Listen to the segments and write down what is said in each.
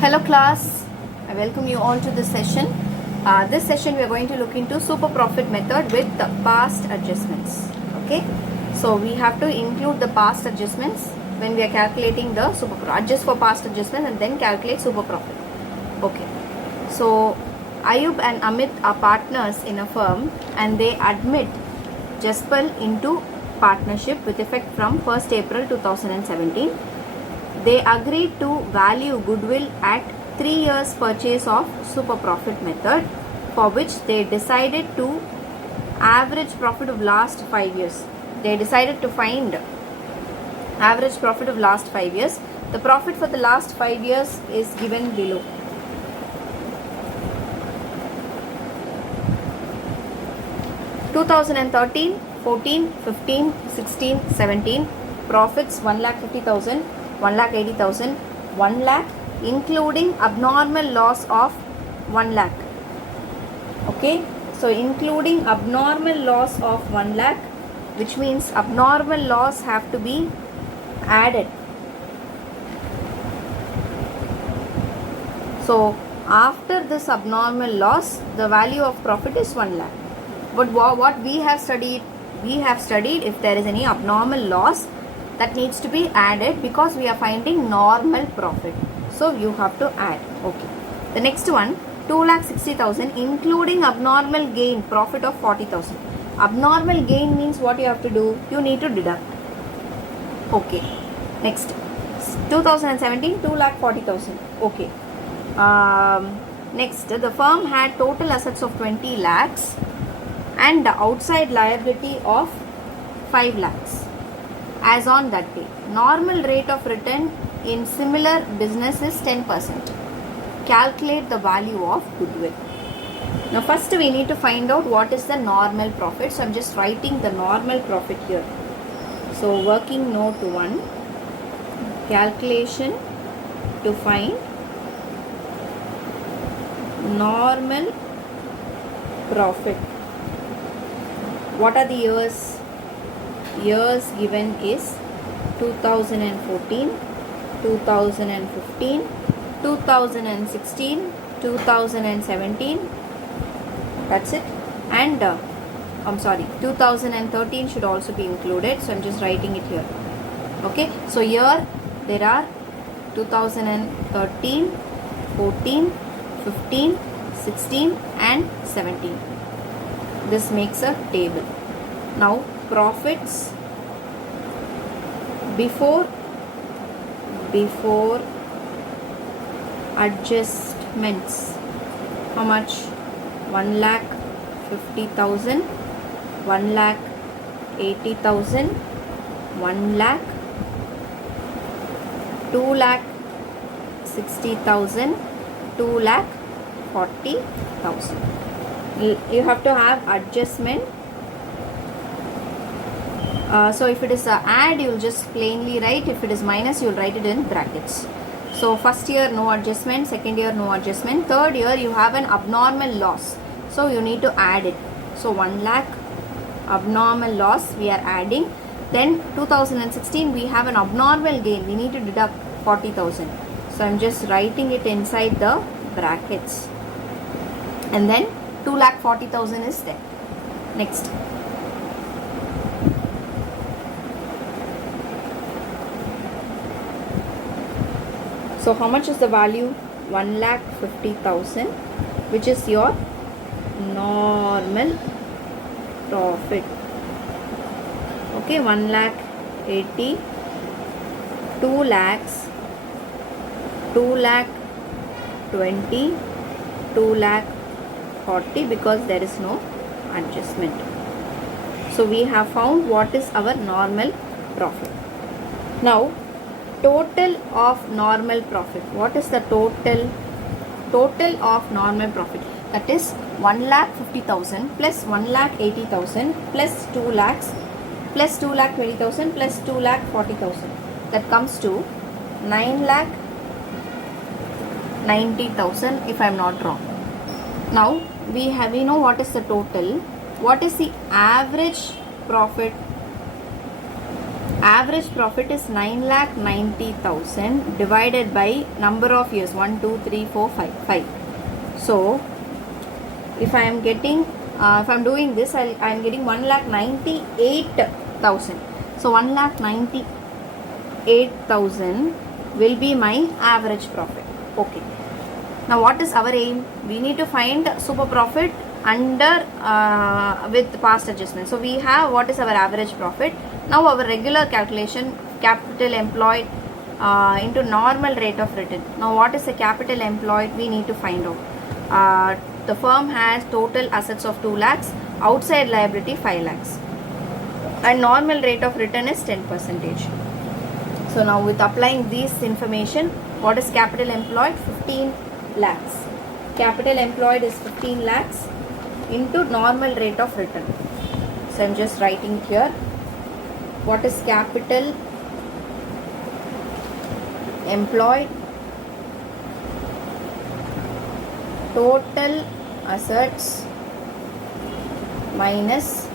Hello class, I welcome you all to this session. This session we are going to look into super profit method with the past adjustments. Okay, so we have to include the past adjustments when we are calculating the super profit. Adjust for past adjustments and then calculate super profit. Okay, so Ayub and Amit are partners in a firm and they admit Jaspal into partnership with effect from 1st April 2017. They agreed to value goodwill at 3 years purchase of super profit method, for which they decided to average profit of last 5 years. They decided to find average profit of last 5 years. The profit for the last 5 years is given below. (2013, 14, 15, 16, 17) profits 1,50,000, 1,80,000, 1 lakh, including abnormal loss of 1 lakh. Okay, so including abnormal loss of 1 lakh, which means abnormal loss have to be added. So after this abnormal loss, the value of profit is 1 lakh. But what we have studied if there is any abnormal loss, that needs to be added because we are finding normal profit. So you have to add. Okay. The next one, 2,60,000 including abnormal gain profit of 40,000. Abnormal gain means what you have to do? You need to deduct. Okay. Next, 2017, 2,40,000. Okay. Next, the firm had total assets of 20 lakhs and outside liability of 5 lakhs as on that day. Normal rate of return in similar business is 10%. Calculate the value of goodwill. Now first we need to find out what is the normal profit. So I am just writing the normal profit here. So working note 1, calculation to find normal profit. What are the years? Years given is 2014, 2015, 2016, 2017. That's it. And 2013 should also be included. So I'm just writing it here. Okay. So here there are 2013, 14, 15, 16 and 17. This makes a table. Now profits before adjustments. How much? 1,50,000, 1,80,000, 1 lakh, 2,60,000, 2,40,000. You have to have adjustment. So if it is a add, you will just plainly write. If it is minus, you will write it in brackets. So first year no adjustment, second year no adjustment, third year you have an abnormal loss, so you need to add it. So 1 lakh abnormal loss we are adding. Then 2016 we have an abnormal gain, we need to deduct 40,000. So I am just writing it inside the brackets, and then 2,40,000 is there. Next, so how much is the value? 1,50,000, which is your normal profit. Okay, 1,80,000, 2 lakhs, 2,20,000, 2,40,000, because there is no adjustment. So we have found what is our normal profit. Now total of normal profit. What is the total? Total of normal profit, that is 1,50,000 plus 1,80,000 plus 2 lakhs plus 2,20,000 plus 2,40,000. That comes to 9,90,000 if I am not wrong. Now we know what is the total. What is the average profit? Average profit is 9,90,000 divided by number of years 1, 2, 3, 4, 5. So if I am getting if I am doing this, I am getting 1,98,000. So 1,98,000 will be my average profit. Okay. Now what is our aim? We need to find super profit under with past adjustment. So we have what is our average profit. Now our regular calculation, capital employed into normal rate of return. Now what is the capital employed? We need to find out. The firm has total assets of 2 lakhs, outside liability 5 lakhs, and normal rate of return is 10%. So now with applying this information, what is capital employed? 15 lakhs. Capital employed is 15 lakhs into normal rate of return. So I'm just writing here what is capital employed, total assets minus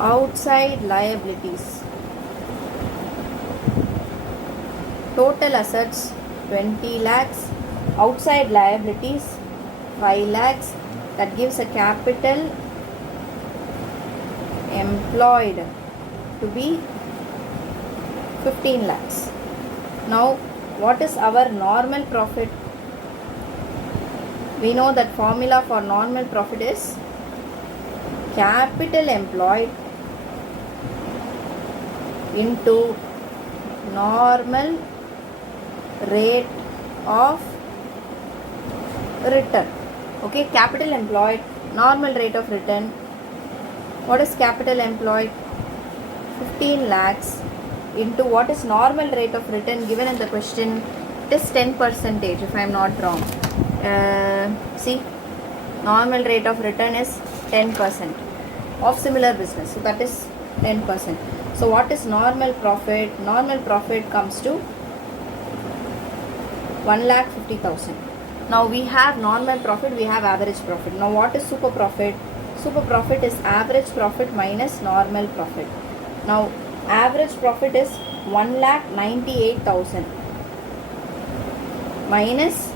outside liabilities. Total assets 20 lakhs, outside liabilities 5 lakhs, that gives a capital employed to be 15 lakhs. Now what is our normal profit? We know that formula for normal profit is capital employed into normal rate of return. Okay, capital employed, normal rate of return. What is capital employed? 15 lakhs into what is normal rate of return given in the question? It is 10% if I am not wrong. See, normal rate of return is 10% of similar business. So that is 10%. So what is normal profit? Normal profit comes to 1,50,000. Now we have normal profit, we have average profit. Now what is super profit? Super profit is average profit minus normal profit. Now average profit is 1,98,000 minus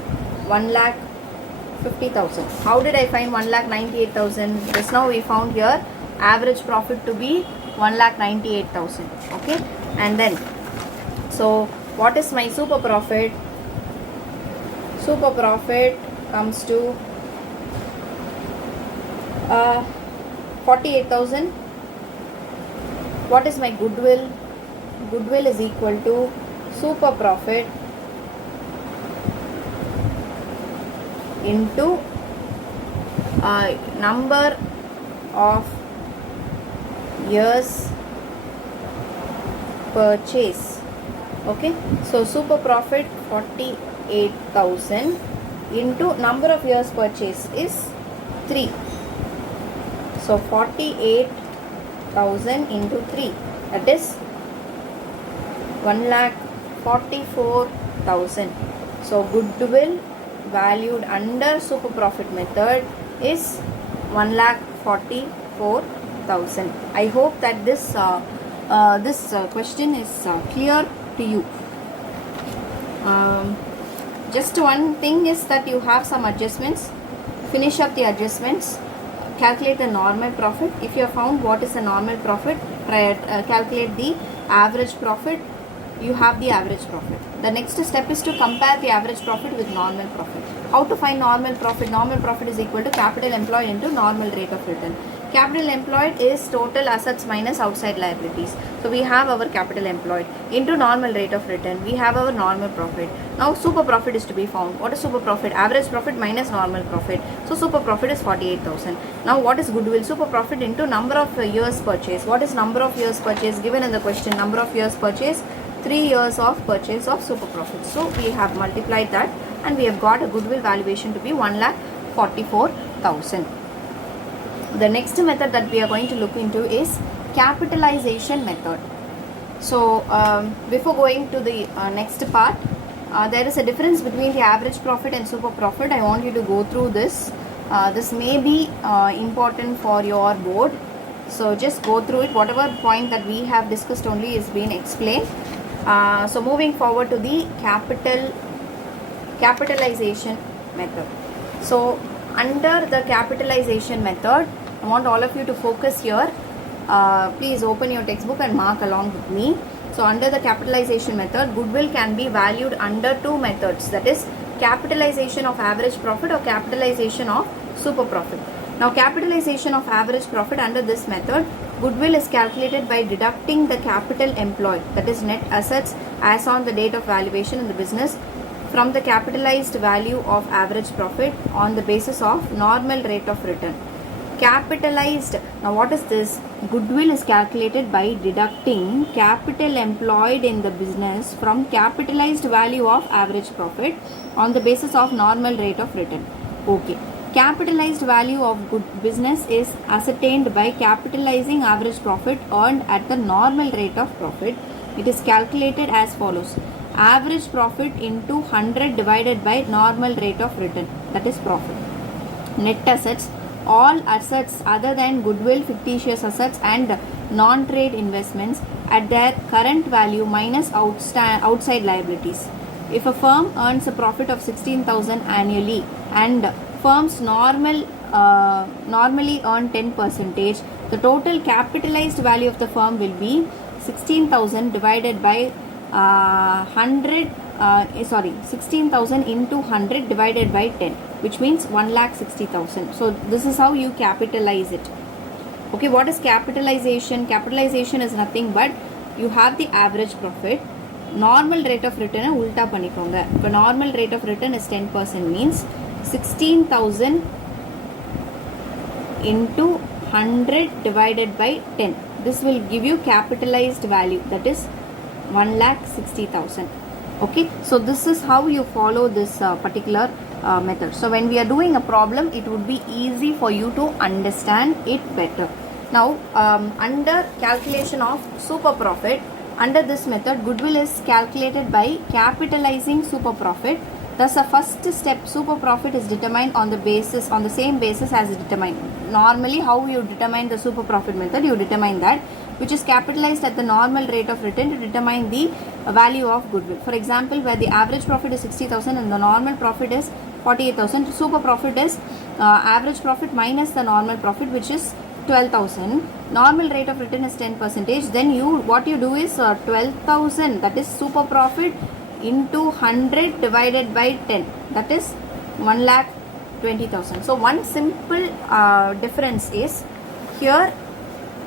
1,50,000. How did I find 1,98,000? Just now we found here average profit to be 1,98,000. Okay, and then so what is my super profit? Super profit comes to 48,000. What is my goodwill? Goodwill is equal to super profit into number of years purchase. Okay, so super profit 48,000 into number of years purchase is 3. So 48,000 into 3, that is 1,44,000. So goodwill valued under super profit method is 1,44,000. I hope that this question is clear to you. Just one thing is that you have some adjustments. Finish up the adjustments. Calculate the normal profit. If you have found what is the normal profit, calculate the average profit. You have the average profit. The next step is to compare the average profit with normal profit. How to find normal profit? Normal profit is equal to capital employed into normal rate of return. Capital employed is total assets minus outside liabilities. So we have our capital employed into normal rate of return. We have our normal profit. Now super profit is to be found. What is super profit? Average profit minus normal profit. So super profit is 48,000. Now what is goodwill? Super profit into number of years purchase. What is number of years purchase given in the question? Number of years purchase, 3 years of purchase of super profit. So we have multiplied that and we have got a goodwill valuation to be 1,44,000. The next method that we are going to look into is capitalization method. So before going to the next part, there is a difference between the average profit and super profit. I want you to go through this. This may be important for your board. So just go through it. Whatever point that we have discussed only is being explained. So moving forward to the capitalization method. So under the capitalization method, I want all of you to focus here. Please open your textbook and mark along with me. So under the capitalization method, goodwill can be valued under two methods, that is capitalization of average profit or capitalization of super profit. Now capitalization of average profit under this method, goodwill is calculated by deducting the capital employed, that is net assets as on the date of valuation in the business, from the capitalized value of average profit on the basis of normal rate of return. Capitalized, now what is this? Goodwill is calculated by deducting capital employed in the business from capitalized value of average profit on the basis of normal rate of return. Okay. Capitalized value of good business is ascertained by capitalizing average profit earned at the normal rate of profit. It is calculated as follows. Average profit into 100 divided by normal rate of return, that is profit. Net assets, all assets other than goodwill, fictitious assets and non-trade investments at their current value minus outside liabilities. If a firm earns a profit of 16,000 annually and firms normally earn 10%, the total capitalized value of the firm will be 16,000 divided by 16,000 into 100 divided by 10, which means 1,60,000. So this is how you capitalize it. Okay, what is capitalization? Capitalization is nothing but you have the average profit. Normal rate of return ulta panikonga. If normal rate of return is 10% means 16,000 into 100 divided by 10. This will give you capitalized value, that is 1,60,000. Okay, so this is how you follow this particular method. So when we are doing a problem, it would be easy for you to understand it better. Now under calculation of super profit, under this method, goodwill is calculated by capitalizing super profit. Thus, a first step, super profit is determined on the same basis as determined. Normally, how you determine the super profit method, you determine that which is capitalized at the normal rate of return to determine the value of goodwill. For example, where the average profit is 60,000 and the normal profit is 48,000, super profit is average profit minus the normal profit, which is 12,000. Normal rate of return is 10%. Then what you do is 12,000, that is super profit, into 100 divided by 10, that is 1,20,000. So one simple difference is here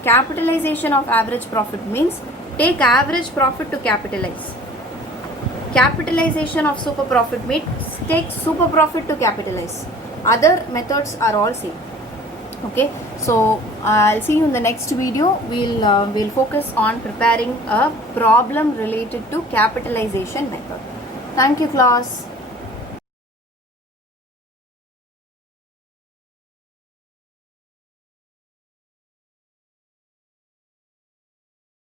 capitalization of average profit means take average profit to capitalize. Capitalization of super profit means take super profit to capitalize. Other methods are all same. Okay, so I'll see you in the next video. We'll focus on preparing a problem related to capitalization method. Thank you, class.